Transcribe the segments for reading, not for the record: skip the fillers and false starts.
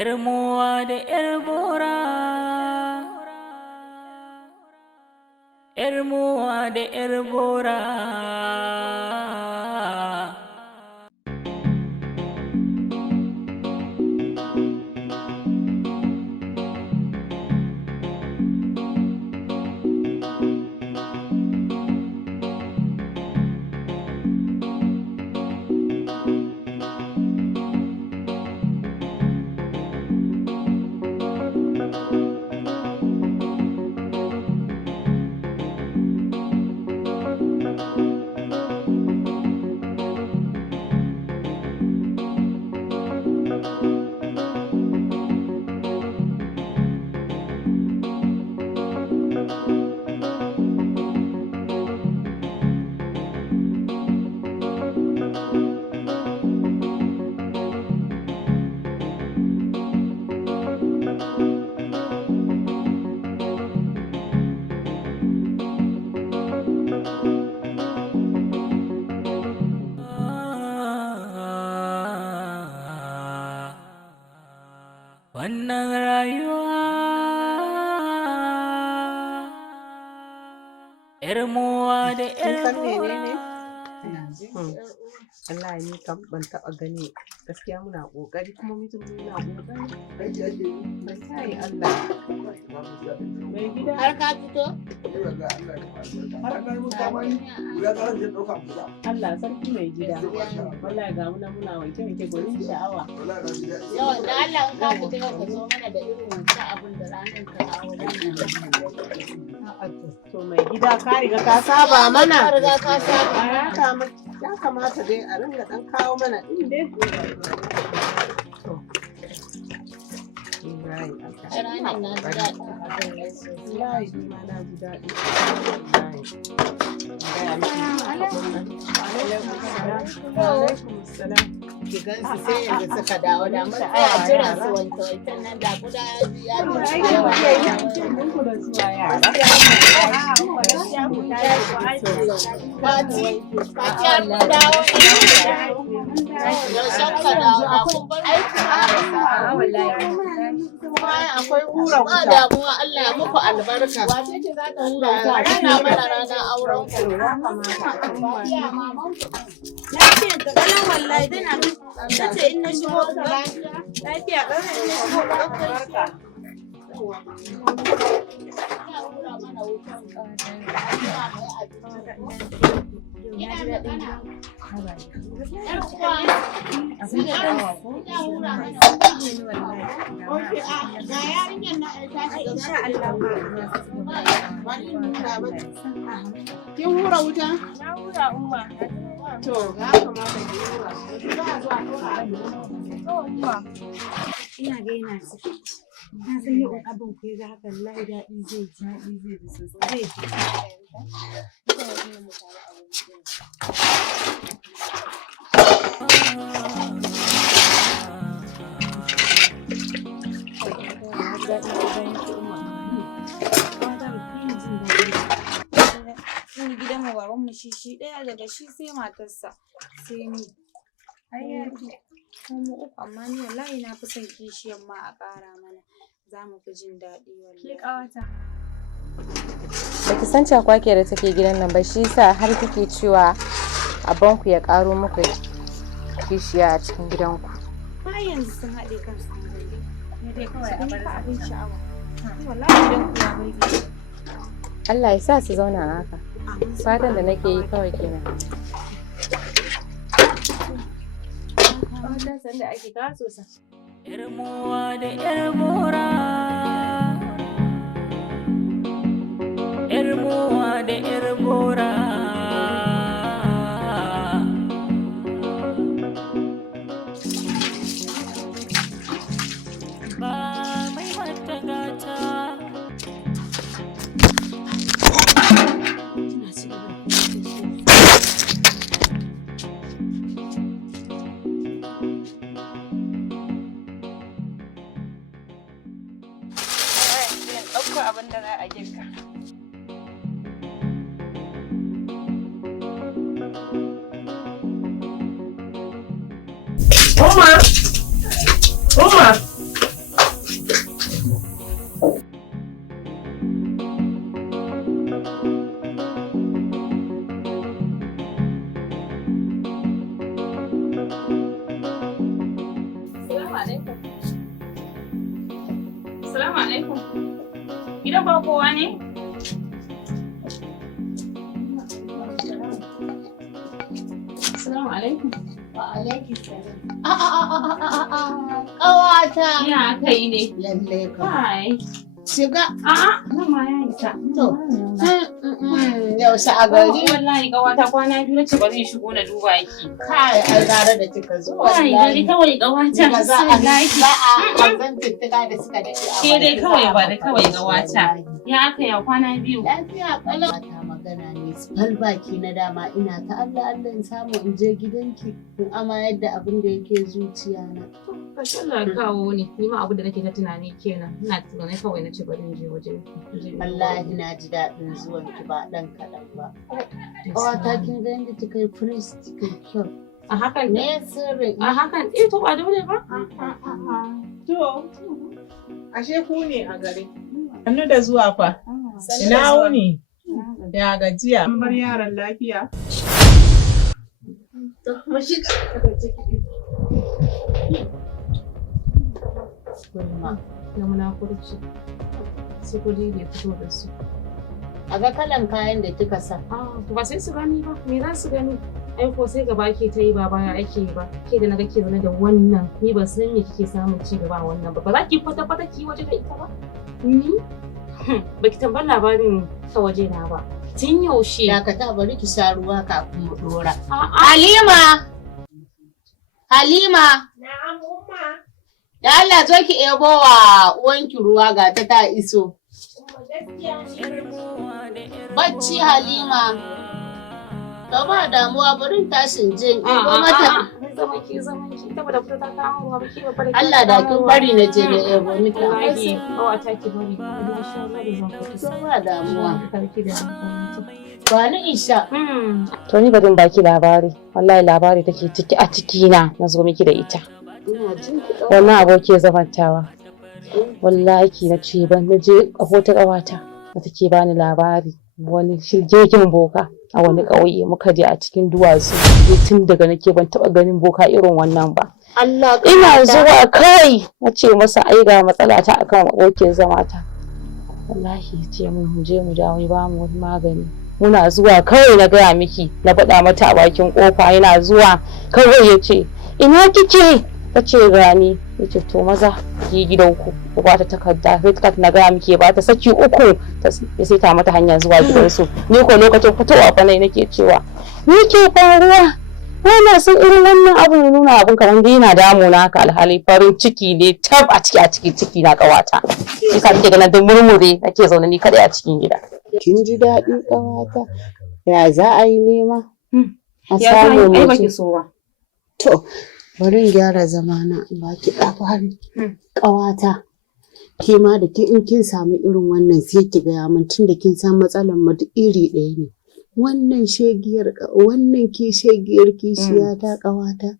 'Yar mowa da 'yar bora, 'yar mowa da 'yar bora. Wannan rayuwa 'yar mowa da 'yar bora. Allah ni kam ban taɓa gani gaskiya muna ƙoƙari kuma mutum muna ƙoƙari. Ban sai Allah. Mai gida har ka fito? Allah sarki mai gida. Wallahi ga muna wanke gurin sha'awa. Yawan da Allah in ka fito ka zo mana da irin wancan abin da ranar ka kawo wannan. To mai gida ka riga ka saba mana. Ka riga ka saba. Ya kamata dai a ringa ɗan kawo mana ɗin dai. Ranar na ji daɗi. Wallahi ni ma na ji daɗi. Ki gansu sai yanzu suka dawo da mun tsaya jiran su wancan nan da guda ya Fati har mun dawo yaushen ka dawo a kun bar akwai hura ba damuwa Allah ya muku albarka. Wace ce za ta hura wuta? Rana mana ranar auren ku. Lafiyar ka kalan wallahi tana tace in na shigo ka lafiya ƙarfi in na shigo ka. Kin hura wuta? Na hura umma. To, ga kamata ki hura. Ina ga yana ciki. Na san yau abin ku ga haka wallahi daɗi zai ji sosai zai ji. Wani gidan mu baban mu shi ɗaya daga shi sai matarsa sai ni. Mu uku amma ni wallahi na fi son kishiyar ma a ƙara mana. Za mu fi jin daɗi wallahi. Baki san cakwakiyar da take gidan nan ba shi yasa har kike cewa abanku ya ƙaro muku kishiya a cikin gidanku. Ba yanzu sun haɗe kansu sun gani. Ne dai kawai a bar abin sha'awa. Wallahi gidan ku ya burge. Allah ya sa su zauna a haka. Fatan da nake yi kawai kenan. Wannan sanda ake kawo sosai. 'Yar mowa da 'yar bora, 'yar mowa da 'yar bora. Ba mai mata gata. Ɗauko abin da za a girka. Umma! Umma! alaikum. Assalamu alaikum. Gidan ba kowa ne? Assalamu alaikum. Wa alaikum salam. Ƙawata. Ya kai ne. Lalle ka. Hai. Shiga. Nan ma ya isa. To. Yaushe a gari? Wallahi ƙawata kwana biyu na ce bari in shigo na duba ki. Kai, ai gara da kika zo. Wallahi dai kawai ƙawata. Ba za a zan tuttuka da suka daɗe a Ke dai kawai ba da kawai ƙawata. Ya aka ya kwana biyu. Lafiya ƙalau. Mata magana ne fal baki na dama ina ta Allah in samu in je gidanki in amayar da abin da yake zuciya na. Allah ya kawo ni ma abin da nake ta tunani kenan. Ina tunanin kawai na ce bari in je wajen ki. Wallahi na ji daɗin zuwan ki ba ɗan kaɗan ba. Ƙawata kin ga yadda kika yi firis kika yi kyau. A hakan ne sirri. A hakan to ba dole ba. To, ashe ku ne a gare. Hannu da zuwa fa. Ina wuni? Ya gajiya. An bar yaran lafiya. To, mu shiga. Gulma da munafurci. Su kudi bai fito da su. A ga kalan kayan da kika sa. Ba sai su gani ba. Me za su gani? Ai ko sai gaba ke ta yi ba baya ake yi ba. Ke da naga ke zane da wannan. Ni ban san me kike samun ci gaba wannan ba. Ba za ki fata ki waje da ita ba? Ni? Baki tambar labarin ta waje na ba. Tun yaushe? Dakata bari ki sha ruwa kafin mu dora. Halima! Halima! Na'am umma. Da Allah zo ki ebo wa uwanki ruwa ga ta iso. Bacci Halima. To ba damuwa bari tashin jin ebo mata. Zaman ki ta bada fita ta kawo ruwa baki ba bari. Allah da kin bari na je na ebo miki. Wallahi ta ki bari. Allah sha Allah da zan fita. Ba damuwa. Karki da Ba ni Isha. To ni bari in baki labari. Wallahi labari take ciki a ciki na zo miki da ita. Wannan aboki zamantawa. Wallahi na ce ban na je abota ƙawata da take bani labari wani shirgegen boka a wani ƙauye muka je a cikin duwatsu tun daga nake ban taɓa ganin boka irin wannan ba. Ina zuwa kai na ce masa ai ga matsala ta akan abokin zamata. Wallahi ce mun je mu dawo ba mu wani magani. Muna zuwa kawai na gaya miki na faɗa mata a bakin kofa yana zuwa kawai ya ce ina kike ta ce gani ya ce to maza ki gidanku ku ba ta takarda sai ta na gaya miki ba ta saki uku ya sai ta mata hanya zuwa gidansu ni ko lokacin fitowa fa nake cewa ni ke faruwa ana son irin wannan abu ne nuna abun kamar dai yana damuna haka alhali farin ciki ne tab a cikin ciki na ƙawata yasa kike ganin da murmure nake zaune ni kadai a cikin gida. Kin ji daɗi ƙawata ya za a yi nema a ya samu ai baki so ba. To bari in gyara zamana ba ki labari ƙawata ke ma da in kin samu irin wannan sai ki gaya min tunda kin san matsalar mu duk iri ɗaya ne wannan shegiyar kishiya ta ƙawata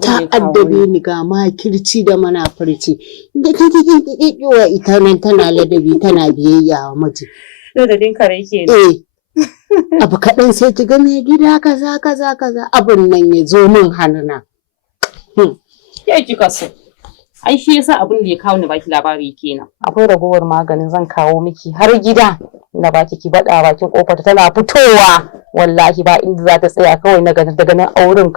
ta addabe ni ga makirci da manafurci da kikikikiwa ita nan tana ladabi tana biyayya wa miji Ladabin kare ke abu kaɗan sai ki ga mai gida kaza abin nan ya zo min hannuna. Ya kika so. Ai shi yasa abin da ya kawo ni baki labari kenan. Akwai ragowar maganin zan kawo miki har gida na baki ki bada bakin kofar tana fitowa wallahi ba inda za ta tsaya kawai na daga nan auren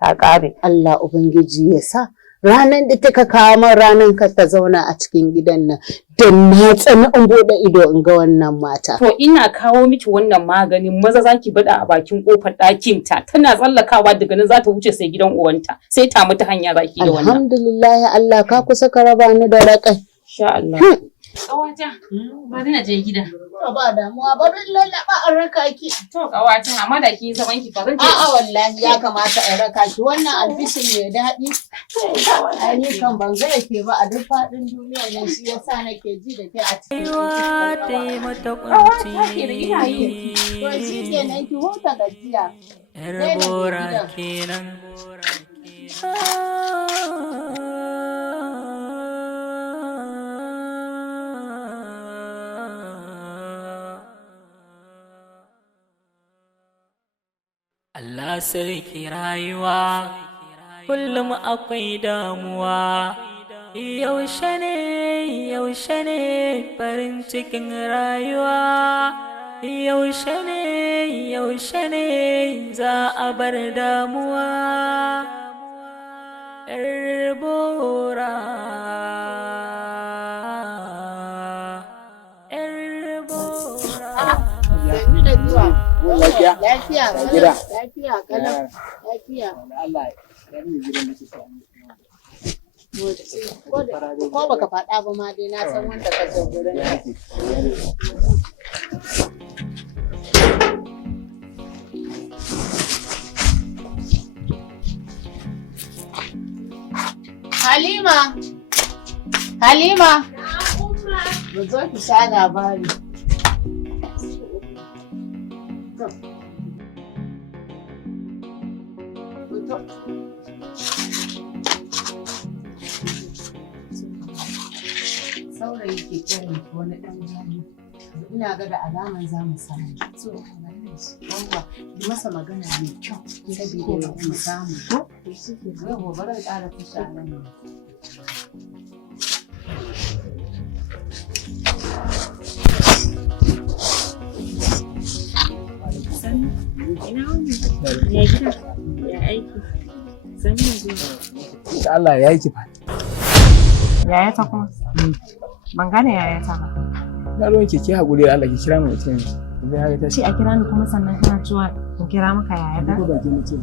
ta kare. Allah ubangiji ya sa ranar da taka kawo min ranar ka ta zauna a cikin gidan nan don na tsani in bude ido in ga wannan mata. To ina kawo miki wannan maganin maza zaki bada a bakin kofar ɗakin ta tana tsallakawa daga nan za ta wuce sai gidan uwanta sai ta mutu hanya zaki da wannan. Alhamdulillah Allah ka kusa ka raba ni da raƙai. Insha Allah. Ƙawata bari na je gida. Ba damuwa bari lallaba an raka ki. To ƙawata amma da ki zaman ki farin A'a wallahi ya kamata a raka ki wannan albishin mai daɗi. Ai ni kan ban ga yake ba a duk faɗin duniyar nan shi yasa nake ji da ke a cikin To shi kenan ki huta gajiya. Yar bora kenan. Allah sarki rayuwa kullum akwai damuwa. Yaushe ne farin cikin rayuwa. Yaushe ne za a bar damuwa. ‘Yar Bora, ‘yar Bora. Lafiya kalau. Lafiya. Ko baka faɗa ba ma dai na san wanda ka zo gurin. Halima, mu zo ki sha labari. Saurayi ke kiran wani ɗan jami. Ina ga da alaman za mu samu. Yawwa, ki masa magana mai kyau saboda mu samu. Yawwa, bari in ƙara tushe nan. Ina wani? Ya gida? Ya aiki? Sani na zuwa. Da Allah ya yi kifa. Yayata kuma? Ban gane yayata ba. Na ruwan keke haƙuri da Allah ki kira mu mutum. Ce a kira ni kuma sannan kana cewa in kira maka yayata? Ko ba ki mutum.